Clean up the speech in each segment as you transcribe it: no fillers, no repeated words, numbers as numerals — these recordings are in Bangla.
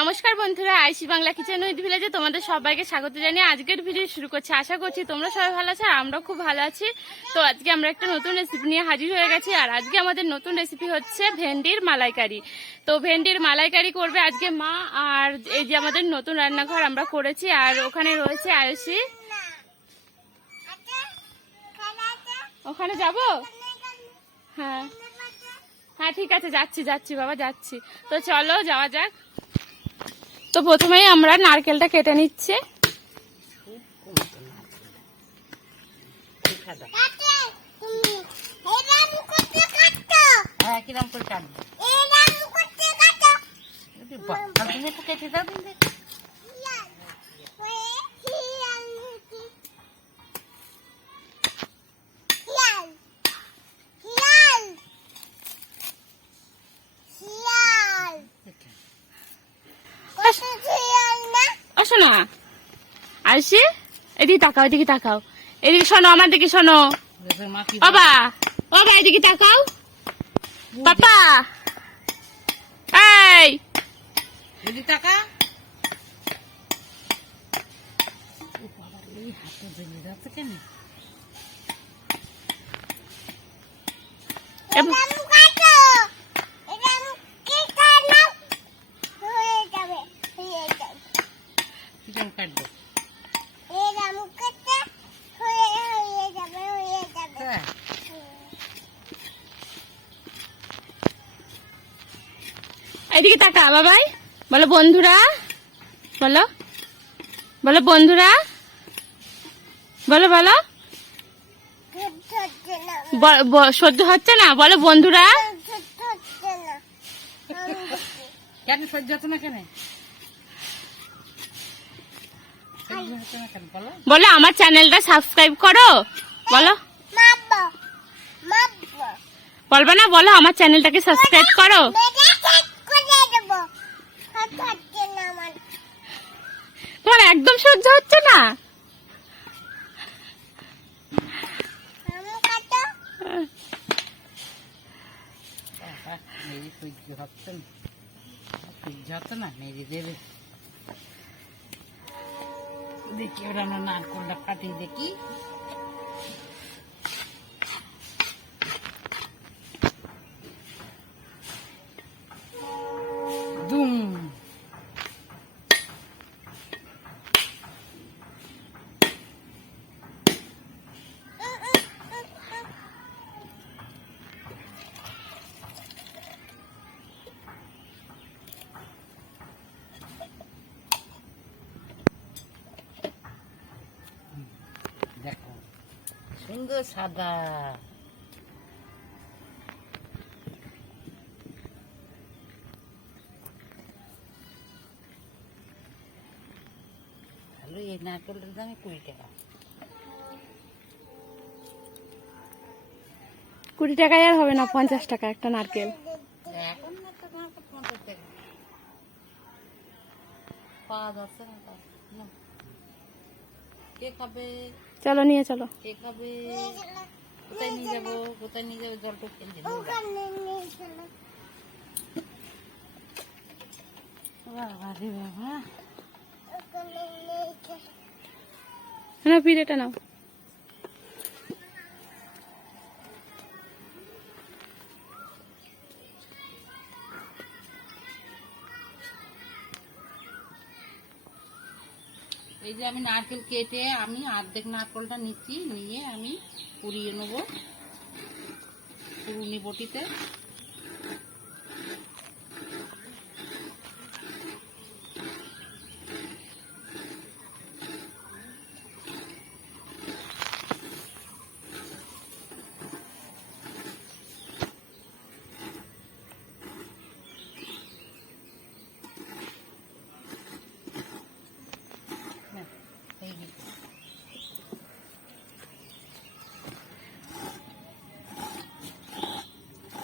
নমস্কার বন্ধুরা, আইসি বাংলা কিচেন উইথ ভিলেজে তোমাদের সবাইকে স্বাগত জানিয়ে আজকের ভিডিও শুরু করছি। আশা করছি তোমরা সবাই ভালো আছো আর আমরাও খুব ভালো আছি। তো আজকে আমরা একটা নতুন রেসিপি নিয়ে হাজির হয়ে গেছি। আর আজকে আমাদের নতুন রেসিপি হচ্ছে ভেন্ডির মালাইকারি। তো ভেন্ডির মালাইকারি করবে আজকে মা। আর এই যে আমাদের নতুন রান্নাঘর আমরা করেছি, আর ওখানে রয়েছে আয়ুষী। ওখানে যাব? হ্যাঁ হ্যাঁ, ঠিক আছে, যাচ্ছি বাবা, যাচ্ছি। তো চলো যাওয়া যাক। তো প্রথমেই আমরা নারকেলটা কেটে নিচ্ছি। শোনো আয়ুষী, এদিকে তাকাও, এদিকে তাকাও, এদিকে শোনো, আমার দিকে শোনো। বাবা বাবা, এদিকে তাকাও। পাপা এই এদিকে তাকা। এদিকে তাকা বাবাই। বলো বন্ধুরা, বলো বলো বন্ধুরা, বলো বলো। সহ্য হচ্ছে না? বলো বন্ধুরা। কেন সহ্য হচ্ছে না? কেন বলো আমার চ্যানেলটা সাবস্ক্রাইব করো। বলো, বলবে না? বলো আমার চ্যানেলটাকে সাবস্ক্রাইব করো। তোমার একদম সহ্য হচ্ছে না? দেখি ওরা আমরা নারকলটা কাটি দেখি। দেখো সুন্দর সাদা। ভালো, এই নারকেলটার দাম 20 টাকা। 20 টাকায় আর হবে না, 50 টাকা একটা নারকেল। এখন পাওয়া যাচ্ছে না। কে খাবে? চলো নিয়ে চলো। কে খাবে? কোথায় নিয়ে যাবো? কোথায় নিয়ে যাবো? জলটা খেলতে বাবা পিড়েটা নাও। এই যে আমি নারকেল কেটে আমি অর্ধেক নারকেলটা নিচ্ছি, নিয়ে আমি পুড়িয়ে নেব পুরুনি বটিতে।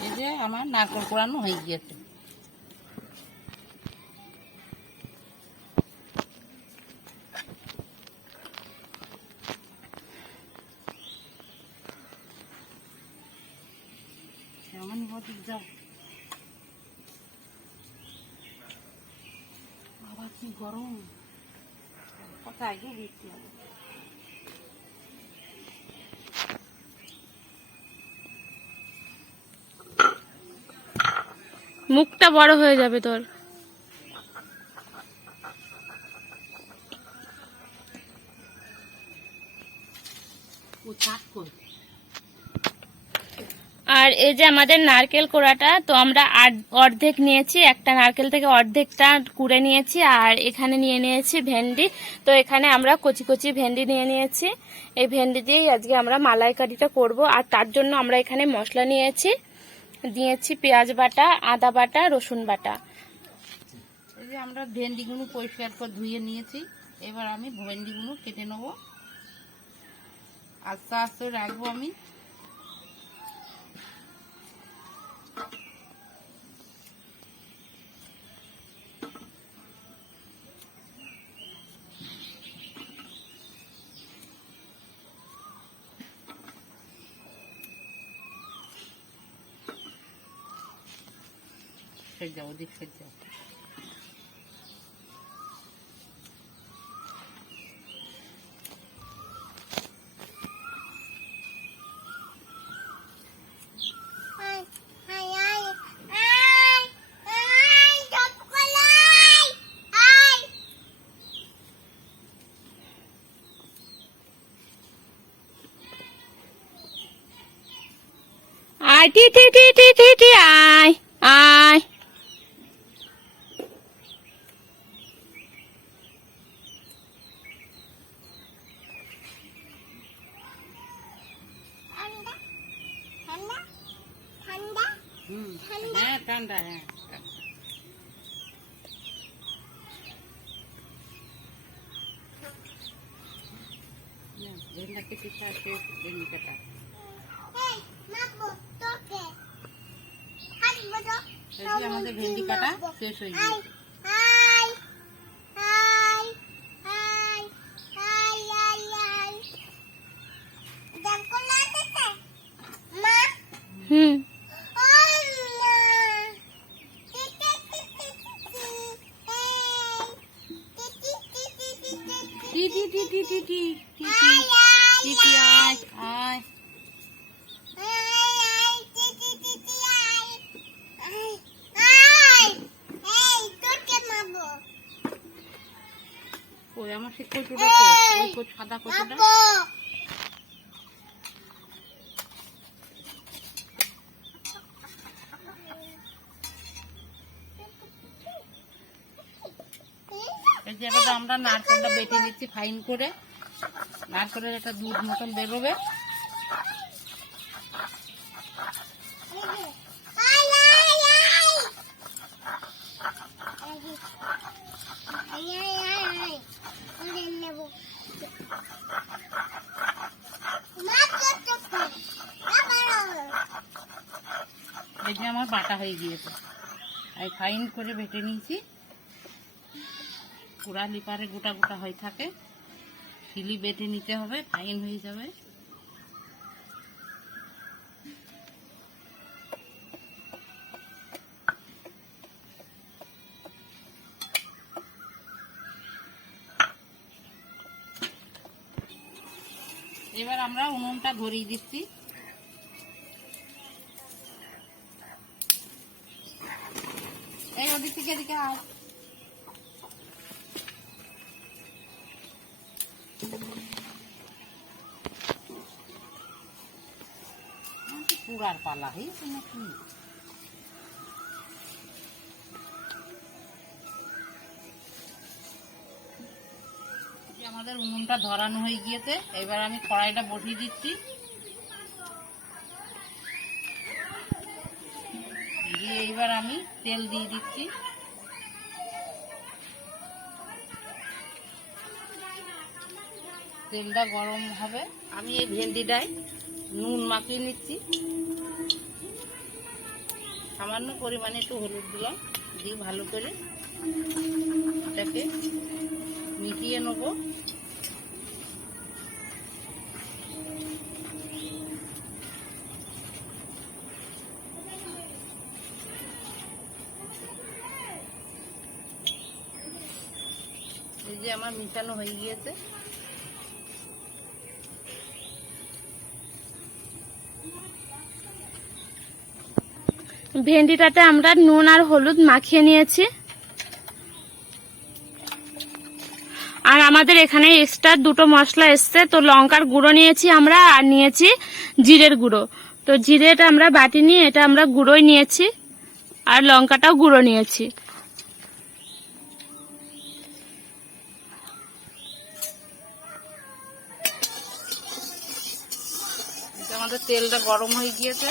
এই যে আমার নারকেল কোড়ানো হয়ে গিয়েছে। যাও কি গরম, কোথায় গিয়ে বৃষ্টি হবে। মুখটা বড় হয়ে যাবে তোর। আর এই যে আমাদের নারকেল কোড়াটা, তো আমরা অর্ধেক নিয়েছি, একটা নারকেল থেকে অর্ধেকটা কুড়ে নিয়েছি। আর এখানে নিয়ে নিয়েছি ভেন্ডি, তো এখানে আমরা কচি কচি ভেন্ডি নিয়ে নিয়েছি। এই ভেন্ডি দিয়েই আজকে আমরা মালাইকারিটা করব। আর তার জন্য আমরা এখানে মশলা দিয়েছি পেঁয়াজ বাটা, আদা বাটা, রসুন বাটা। এই যে আমরা ভেন্ডিগুলো পরিষ্কার করে ধুয়ে নিয়েছি, এবার আমি ভেন্ডিগুলো কেটে নেবো। আস্তে আস্তে রাখবো আমি। যাও ওদিক যাও। আয় টি টি টি টি টি টি, আয় আয়। হ্যাঁ ঠান্ডা, হ্যাঁ ভেন্ডা কেটে খাওয়া ভেন্ডি কাটা। আমাদের ভেন্ডি কাটা শেষ হয়ে গেছে। হুম, আমার সে কচুটা ওই সাদা কচুটা। এই যে এবার আমরা নারকেলটা বেটে নিচ্ছি ফাইন করে। নারকেলের একটা দুধ মতন বেরোবে। এই যে আমার বাটা হয়ে গিয়েছে, আমি ফাইন করে বেটে নিয়েছি। পুরা লিপারে গোটা গোটা হয়ে থাকে, শিলি বেটে নিতে হবে, ফাইন হয়ে যাবে। এবার আমরা উনুনটা ধরিয়ে দিচ্ছি। এই ওদিক থেকে এদিকে আয়। পুরার পালা হয়েছে নাকি? আমাদের উনুনটা ধরানো হয়ে গিয়েছে, এবার আমি কড়াইটা বসিয়ে দিচ্ছি। দিয়ে এবার আমি তেল দিয়ে দিচ্ছি। তেলটা গরম হবে, আমি এই ভেন্ডিটায় নুন মাখিয়ে নিচ্ছি। সামান্য পরিমাণে একটু হলুদ দিলাম, দিয়ে ভালো করে এটাকে মিশিয়ে নেবো। যে আমার মিশানো হয়ে গিয়েছে। ভেন্ডিটাতে আমরা নুন আর হলুদ মাখিয়ে নিয়েছি। আর আমাদের এখানে এক্সট্রা দুটো মশলা এসছে, তো লঙ্কার গুঁড়ো নিয়েছি আমরা আর নিয়েছি জিরের গুঁড়ো। তো জিরেটা আমরা বাটি নিয়ে এটা আমরা গুঁড়োই নিয়েছি আর লঙ্কাটাও গুঁড়ো নিয়েছি। আমাদের তেলটা গরম হয়ে গিয়েছে,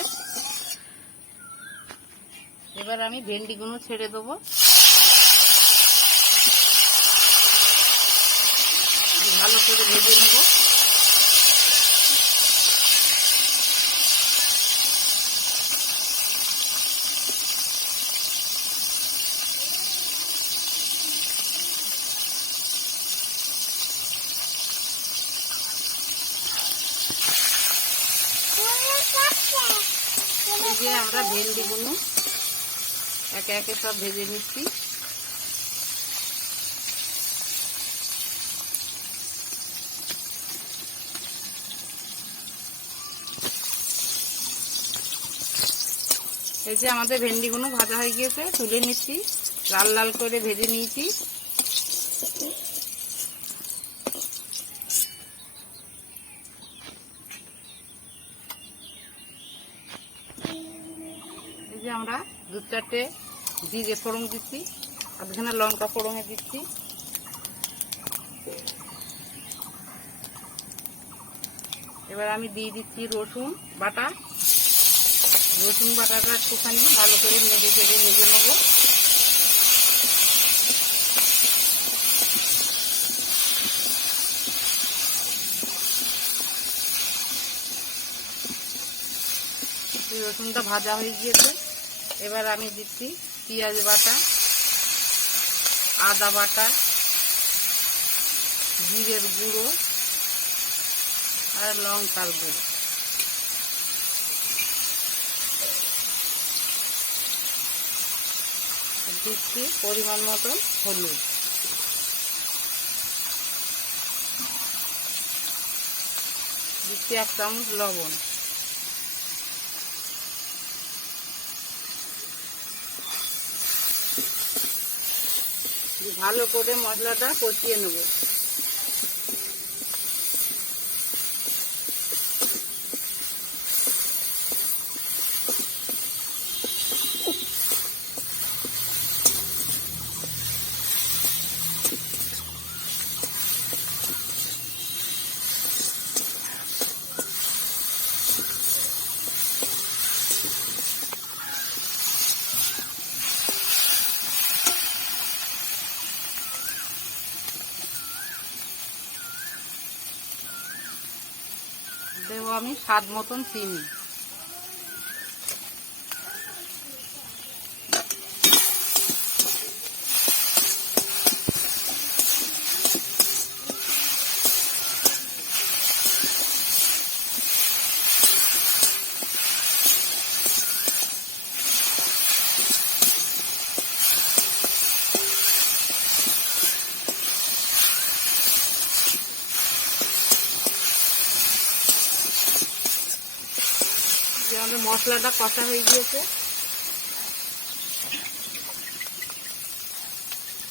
এবার আমি ভেন্ডিগুলো ছেড়ে দেবো। ভালো করে ভেজে নেব। এই যে আমরা ভেন্ডিগুলো একে একে সব ভেজে নিচ্ছি। এই যে আমাদের ভেন্ডিগুলো ভাজা হয়ে গিয়েছে, তুলে নিচ্ছি। লাল লাল করে ভেজে নিয়েছি। এই যে আমরা 2-4টে জিরে ফোড়ন দিচ্ছি, আধখানা লঙ্কা ফোড়নে দিচ্ছি। এবার আমি দিয়ে দিচ্ছি রসুন বাটা। রসুন বাটাটা একটুখানি ভালো করে নেড়ে চেড়ে ভেজে নেব। রসুনটা ভাজা হয়ে গিয়েছে, এবার আমি দিচ্ছি পেঁয়াজ বাটা, আদা বাটা, জিরের গুঁড়ো আর লঙ্কার গুঁড়ো। দিচ্ছি পরিমাণ মতন হলুদ। দিচ্ছি 1 চামচ লবণ। ভালো করে মশলাটা কষিয়ে নেব। দেবো আমি স্বাদ মতন চিনি। আমাদের মশলাটা কষা হয়ে গিয়েছে,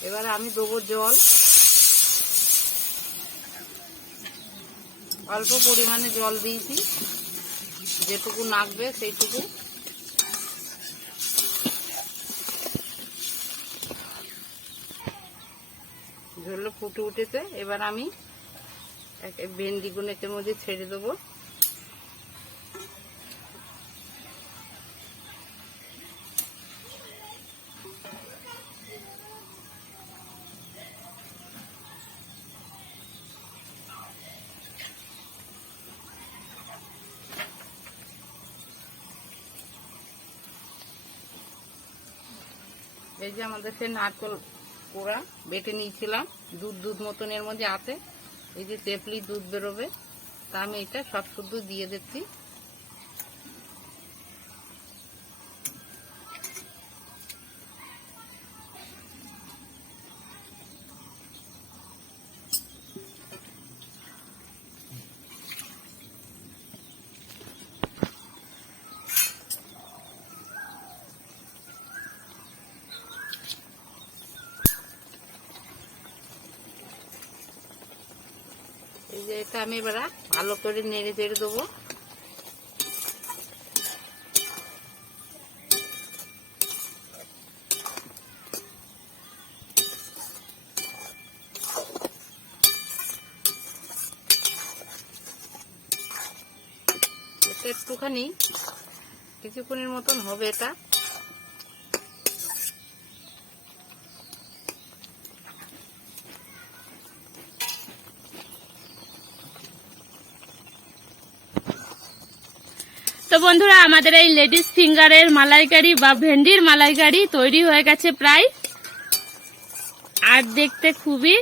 এবারে আমি দেবো জল। অল্প পরিমাণে জল দিয়েছি, যেটুকু নাগবে সেইটুকু। ঝোল ফুটে উঠেছে, এবার আমি ভেন্ডিগুলো এর মধ্যে ছেড়ে দেবো। এই যে আমাদের সে নারকেল কোড়া বেটে নিয়েছিলাম, দুধ মতন এর মধ্যে আছে। এই যে তেঁতুলি দুধ বেরোবে, তা আমি এটা সব শুদ্ধ দিয়ে দিচ্ছি। এই যে এটা আমি এবার ভালো করে নেড়ে চেড়ে দেবো। এটা একটুখানি কিছুক্ষণের মতন হবে এটা। তো বন্ধুরা আমাদের এই লেডিস ফিঙ্গারের মালাইকারি বা ভেন্ডির মালাইকারি তৈরি হয়ে গেছে প্রায়। আর দেখতে খুবই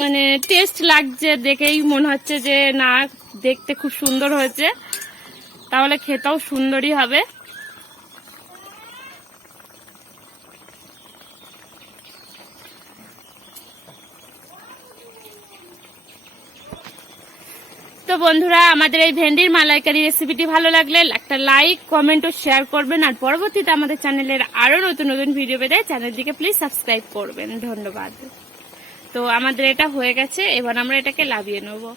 মানে টেস্ট লাগছে, দেখেই মনে হচ্ছে যে না দেখতে খুব সুন্দর হয়েছে, তাহলে খেতেও সুন্দরই হবে। তো বন্ধুরা আমাদের এই ভেন্ডির মালাইকারি রেসিপিটি ভালো লাগলে একটা লাইক কমেন্ট ও শেয়ার করবেন। আর পরবর্তীতে আমাদের চ্যানেলের আরো নতুন নতুন ভিডিও পেতে চ্যানেলটিকে প্লিজ সাবস্ক্রাইব করবেন। ধন্যবাদ। তো আমাদের এটা হয়ে গেছে, এবার আমরা এটাকে লাভিয়ে নেবো।